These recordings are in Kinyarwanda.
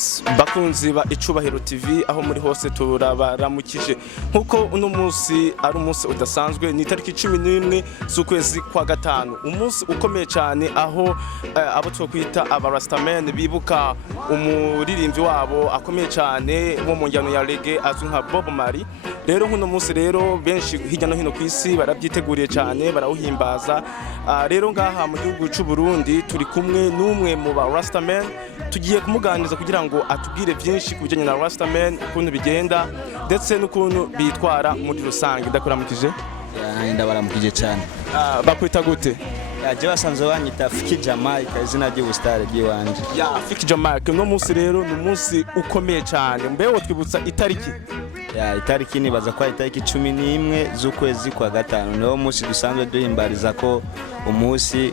Yes, bakunzi ba Icubahiro TV aho muri hose turabaramukije nkuko uno munsi ari umunsi udasanzwe ni itariki 11 z'ukwezi kwa gatanu umunsi ukomeye cyane aho abo twokwita abarastamene bibuka umuririmbyi wabo akomeye cyane wo mu njyano ya reggae azwi nka Bob Marley. Rero nkuno munsi rero benshi hirya no hino kwisi barabyiteguriye cyane barawuhimbaza. Rero ngaha mu gihugu cy'u Burundi turi kumwe n'umwe mu ba Rastaman tugiye kumuganiriza kugira ngo atubwire byinshi kubijanye na Rastaman ukuntu bigenda ndetse n'ukuntu bitwara muri rusange. Ndakuramukije. Ndabaramukije cyane. Bakwita gute? Je basanzwe banyita Fiki Jamaica izina ry'ubustare ry'iwanje. Fiki Jamaica no munsi rero ni umunsi ukomeye cyane. Mbeho twibutsa itariki. Itariki nibaza kwa itariki 11 z'ukwezi kwa gatanu niwo munsi dusanzwe duhimbariza ko umunsi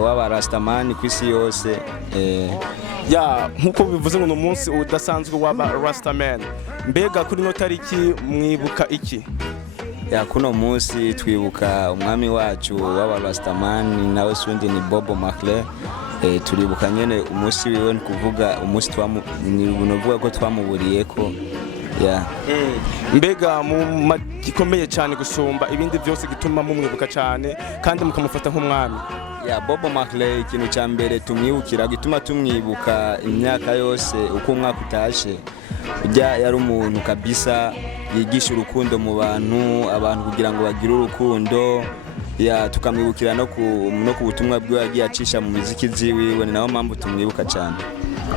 waba Rastaman kwisi yose. Nkuko bivuze ngo umunsi udasanzwe waba Rastaman. Mbega kuri no tariki mwibuka iki? Kuno munsi twibuka umwami wacu waba Rastaman nawe sundi ni Bob Marley. Turibuka nyene umunsi wiwe kuvuga umunsi twamuvuga ko twamuburiye ko Mbega mu gikomeye cyane gusumba ibindi byose gituma mumwibuka cyane kandi mukamufata nk'umwami. Bob Marley ikintu cya mbere tumwibukira gituma tumwibuka imyaka yose uko umwaka utashe ujya yari umuntu kabisa yigisha urukundo mu abantu kugira ngo bagire urukundo. Tukamwibukira no ku butumwa bwe yagiye acisha mu muziki ziwiwe, ni nawo mpamvu tumwibuka cyane.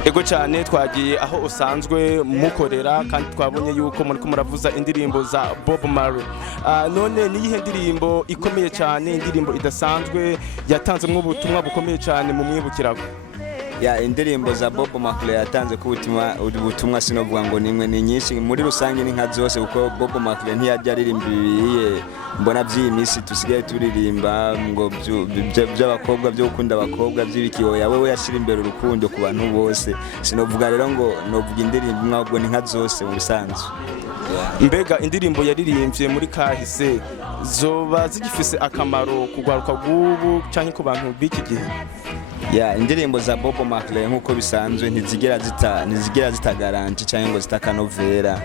Ego cyane twagiye aho usanzwe mukorera kandi twabonye yuko muri kumuravuza indirimbo za Bob Marley. None ni ihe ndirimbo ikomeye cyane, indirimbo idasanzwe yatanzemo ubutumwa bukomeye cyane mu mwibukirako? Indirimbo za Bob Marley yatanze ku ubutumwa sinovuga ngo nimwe ni nyinshi muri rusange ni nka zose kuko Bob Marley ntiyajya aririmba ibiye mbona by'imisi tusigaye turirimba ngo by'abakobwa byo gukunda abakobwa by'ibikiyo yawe yashira imbere urukundo ku bantu bose. Sinovuga rero ngo novuga indirimbo mwabwo ni nka zose mu bisanzwe. Mbega indirimbo yaririmbye muri kahise zoba zigifise akamaro kugwaruka gubu canke ku bantu b'iki gihe? Indirimbo za Bob Marley nkuko bisanzwe ntizigera zita garanti cyangwa ngo zitakanovera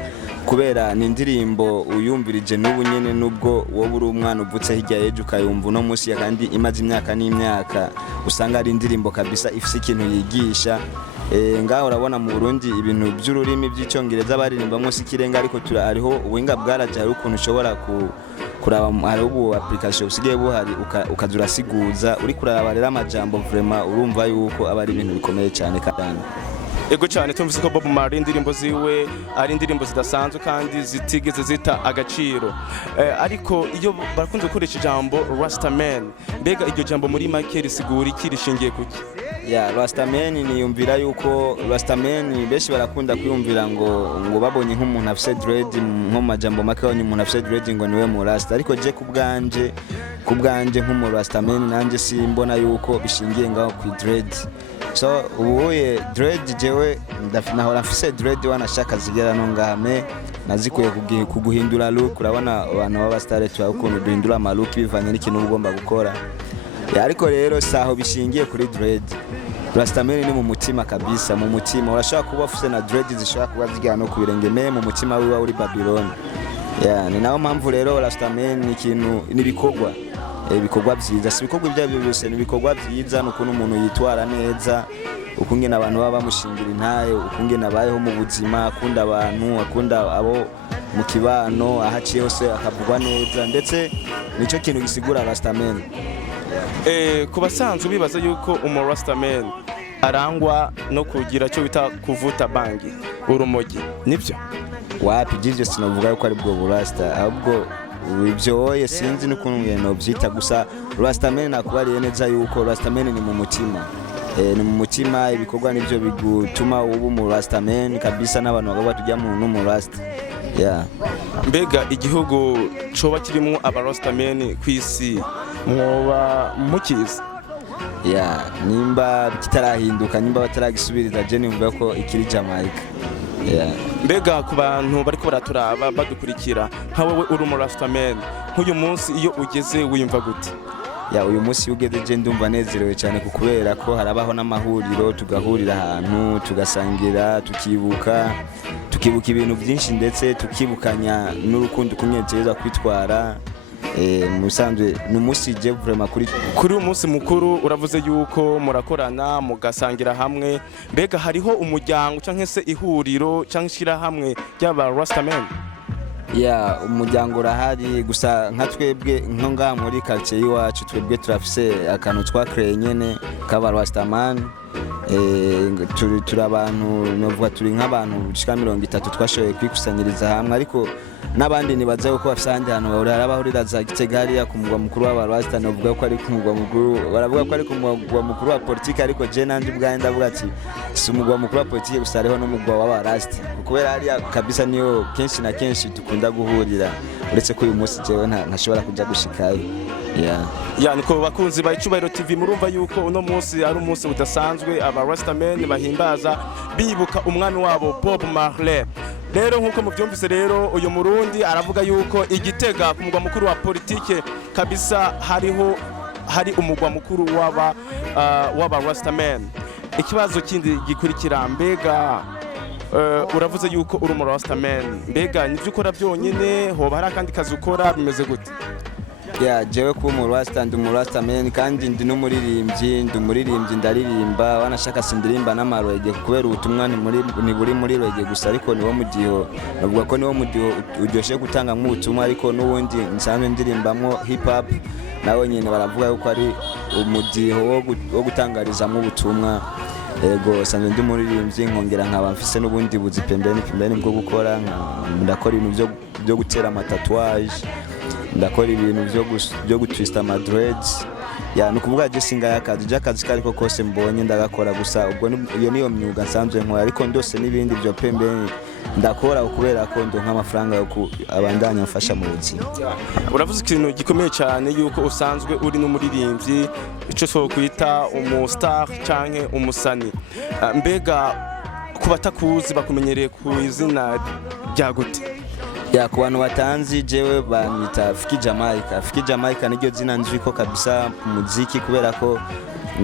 kubera ni indirimbo uyumvirije n'ubu nyene nubwo wowe uri umwana uvutse hirya yeje ukayumva no munsi ya kandi imaze imyaka n'imyaka usanga ari indirimbo kabisa ifise ikintu yigisha. Ngaho urabona mu Burundi ibintu by'ururimi by'icyongereza baririmba munsi kirenga ariko ariho ubuhinga bwaraje hari ukuntu ushobora kuraba hari ubu application usigaye buhari ukazura siguza uri kuraba rero amajambo vraiment urumva yuko aba ari ibintu bikomeye cyane kandi. Ego cyane tumvise ko Bob Marley indirimbo ziwe ari indirimbo zidasanzwe kandi zitigeze zita agaciro. Ariko iyo barakunze gukoresha ijambo Rastaman, mbega iryo jambo muri make risigura iki, rishingiye kuki? Rastaman niyumvira yuko Rastaman benshi barakunda kwiyumvira ngo babonye nk'umuntu afise dread nko majambo make abonye umuntu afise dread ngo niwe murasta, ariko je kubwanje nk'umu Rastaman nanje simbona yuko bishingiye ngaho ku dread. So ubuye dread jewe ndafina mfise dread wanashaka zigera no ngame nazikuye kuguhindura look. Urabona abantu baba star twa ukuntu duhindura ama look bivanye n'ikintu ugomba gukora. Ariko rero saho bishingiye kuri dread. Rastaman ni mu mutima kabisa, mu mutima urashaka kuba ufise na dread zishaka kuba zigera no kubirengeme mu mutima wiwe uri Babylon. Ni nawo mpamvu rero Rastaman ni ikintu nibikorwa ibikorwa byiza, si ibikorwa byabyo byose ni ibikorwa byiza nuko umuntu yitwara neza ukungena abantu baba bamushingira intaye ukungena abayeho mu buzima akunda abantu akunda abo mu kibano ahaciye hose akavugwa neza ndetse nicyo kintu gisigura Rastaman. Ku basanzwe bibaza yuko umurastaman arangwa no kugira cyo bita kuvuta bangi urumogi, nibyo? Wapi jivyo sinavuga yuko ari bwo burasta ahubwo ibyo sinzi n'ukuntu ngeno byita gusa Rastaman nakubariye neza yuko Rastaman ni mu mutima. Ni mu mutima ibikorwa nivyo bigutuma ubu mu Rastaman kabisa n'abantu bagaba tujya mu Rasta. Mbega igihugu coba kirimo aba Rastaman kwisi mwoba mukizi? Nimba kitarahinduka nimba bataragisubiriza je nimvuga ko ikiri Jamaica. Mbega ku bantu bariko baraturaba badukurikira nka wowe uri mu Rastaman nk'uyu munsi iyo ugeze wiyumva gute? ya uyu munsi ugeze je ndumva nezerewe cyane kubera ko harabaho n'amahuriro tugahurira ahantu tugasangira tukibuka ibintu byinshi ndetse tukibukanya n'urukundo kunyegereza kwitwara musanzwe n'umunsi je vraiment kuri umunsi mukuru uravuze yuko murakorana mugasangira hamwe mbega hariho umuryango canke se ihuriro canke shira hamwe ry'aba Rastaman ya umuryango urahari gusa nka twebwe nko ngaha muri quartier iwacu twebwe turafise akantu twakreye nyene k'aba Rastaman turi abantu novuga turi nk'abantu bishika 30 twashoboye kwikusanyiriza hamwe ariko n'abandi nibaza yuko bafise ahandi hantu bahurira za Gitega hariya ku mugwa mukuru w'aba Rasta novuga ko ari ku mugwa mukuru baravuga ko ari ku mugwa mukuru wa politike ariko je nandi bwaye ndavuga ati si umugwa mukuru wa politike gusa hariho n'umugwa w'aba Rasta kubera hariya kabisa niyo kenshi na kenshi dukunda guhurira uretse ko uyu munsi jewe ntashobora kuja gushikayo ya niko bakunzi ba Icubahiro TV murumva yuko uno munsi ari umunsi udasanzwe aba Rastaman bahimbaza bibuka umwami wabo Bob Marley. Rero nkuko muvyumvise rero uyu murundi aravuga yuko Igitega ku mugwa mukuru wa politike kabisa hari umugwa mukuru waba Rastaman. Ikibazo kindi gikurikira mbega uravuze yuko uri umurastaman mbega nivyo ukora byonyine hoba hari akandi kazi ukora bimeze gute? jewe kuba umurasta ndi umurastaman kandi ndi n'umuririmbyi ndaririmba wanashaka sindirimba n'amarwege kubera ubutumwa ni buri muri rwege gusa ariko niwo mudiho navuga ko niwo mudiho uryoshe gutanga nk'ubutumwa ariko n'ubundi nsanzwe ndirimbamwo hip hop nawe nyine baravuga yuko ari umudiho wo gutangarizamo ubutumwa ego sanzwe ndi muririmbyi nkongera nkaba mfise n'ubundi buzi pembeni bwo gukora ndakora ibintu byo gutera amatatuage ndakora ibintu byo gutwista madreds nukuvuga je singa y'akazi kariko kose mbonye ndagakora gusa ubwo iyo niyo myuga nsanzwe nkora ariko ndose n'ibindi byo pembeni ndakora kubera ko ndo nk'amafaranga yo abandanya mfasha mu buzima. Uravuze ikintu gikomeye cyane yuko usanzwe uri n'umuririmbyi ico so kwita umustar canke umusani mbega kubatakuzi bakumenyereye ku izina rya gute? Ku bantu batanzi jewe banyita Fiki Jamaica niryo zina nzwi ko kabisa muziki kubera ko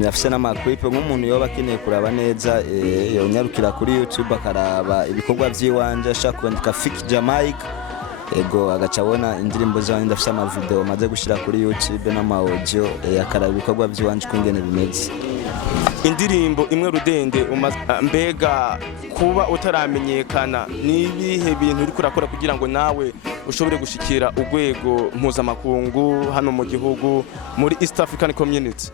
nafise n'amaklipe nk'umuntu yoba akeneye kuraba neza yonyarukira kuri YouTube akaraba ibikorwa by'iwanje ashaka kwandika Fiki Jamaica ego agacabona indirimbo zanje ndafise ama video maze gushira kuri YouTube n'ama audio akaraba ibikorwa by'iwanje kungene bimeze. Indirimbo imwe rudende mbega kuba utaramenyekana nibihe bintu uri kurakora kugira ngo nawe ushobore gushikira urwego mpuzamakungu hano mu gihugu muri East African Community?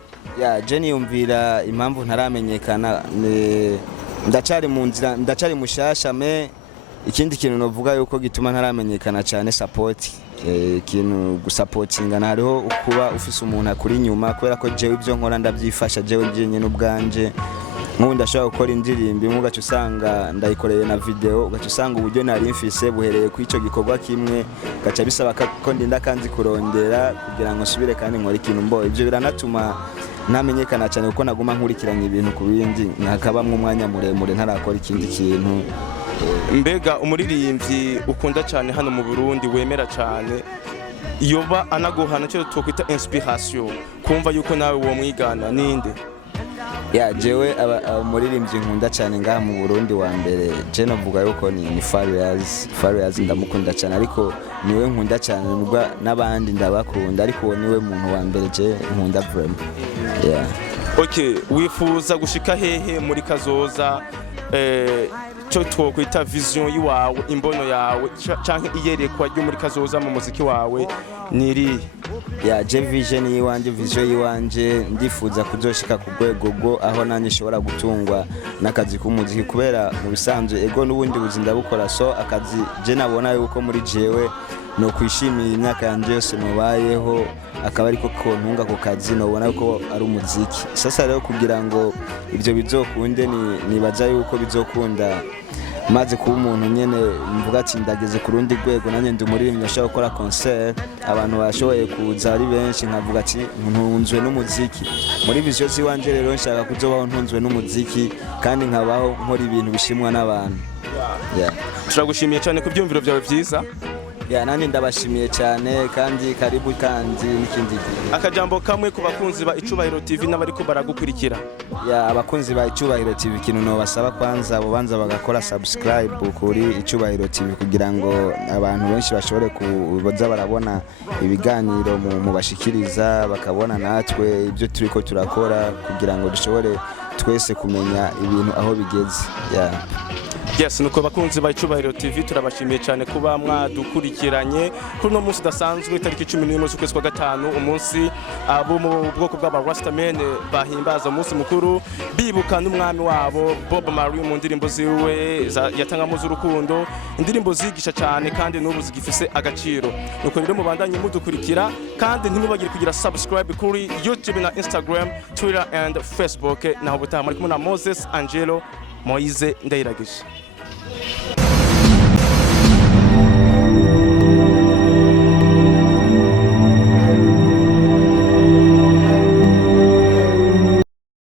Jenny yumvira impamvu ntaramenyekana ndacari mushasha ikindi kintu novuga yuko gituma ntaramenyekana cyane support ikintu gusupportingana hariho kuba ufise umuntu akuri nyuma kubera ko jewe ibyo nkora ndabyifasha jewe njenye n'ubwanje nk'ubu ndashobora gukora indirimbo imwe ugaca usanga ndayikoreye na video ugaca usanga uburyo nari mfise buhereye ku ico gikorwa kimwe gaca bisaba ko ndinda kandi kurondera kugira ngo nsubire kandi nkora ikintu ibyo biranatuma ntamenyekana cyane kuko naguma nkurikiranye ibintu ku bindi nkakabamwe umwanya muremure ntarakora ikindi kintu. Mbega umuririmbyi ukunda cyane hano mu Burundi wemera cyane yoba anaguhana cyo twokwita inspiration kumva yuko nawe wo mwigana ninde? Jewe umuririmbyi nkunda cyane ngaha mu Burundi wa mbere je navuga yuko ni Farious ndamukunda cyane ariko niwe nkunda cyane nubwo n'abandi ndabakunda ariko niwe muntu wa mbere je nkunda vraiment. Okay, wifuza gushika hehe muri kazoza cyo twokwita vision yiwawe imbono yawe canke iyerekwa ryo muri kazoza mu muziki wawe niri? Je vision yiwanje ndifuza kuzoshika ku rwego rwo aho nanye shobora gutungwa n'akazi k'umuziki kubera mu bisanzwe ego n'ubundi buzinda bukora so akazi je nabona yuko muri jewe no kwishimira imyaka yanje yose mubayeho akaba ariko ko ntunga ku kazi nobona yuko ari umuziki. Sasa rero kugira ngo ibyo bizokunde nibaza yuko bizokunda maze kuba umuntu nyene mvuga ati ndageze ku rundi rwego nanye ndi umuririmbyi ashaka gukora concert abantu bashoboye kuza ari benshi nkavuga ati ntunzwe n'umuziki muri vision ziwanje rero nshaka kuzobaho ntunzwe n'umuziki kandi nkabaho nkora ibintu bishimwa n'abantu. Turagushimiye cyane ku byumviro byawe byiza. ya nandi ndabashimiye cyane kandi karibu kandi n'ikindi gihe. Akajambo kamwe ku bakunzi ba Icubahiro TV n'abariko baragukurikira. Ya abakunzi ba Icubahiro TV kintu no basaba kwanza bobanza bagakora subscribe kuri Icubahiro TV kugira ngo abantu benshi bashobore kuza barabona ibiganiro mu bashikiriza bakabona natwe ibyo turiko turakora kugira ngo dushobore twese kumenya ibintu aho bigeze. Yes, nuko bakunzi ba Icubahiro TV turabashimiye cyane kuba mwadukurikiranye kuri no munsi dasanzwe itariki 11 z'ukwezi kwa gatanu, umunsi abo mu bwoko bw'aba Rasta bahimbaza umunsi mukuru bibuka n'umwami wabo Bob Marley mu ndirimbo ziwe yatangamo z'urukundo, indirimbo zigisha cyane kandi n'ubu zigifise agaciro. Nuko rero mubandanye mudukurikira kandi ntimubagire kugira subscribe kuri YouTube na Instagram, Twitter and Facebook. Naho butaha muri kumwe na Moses Angelo Moise Ndayiragije.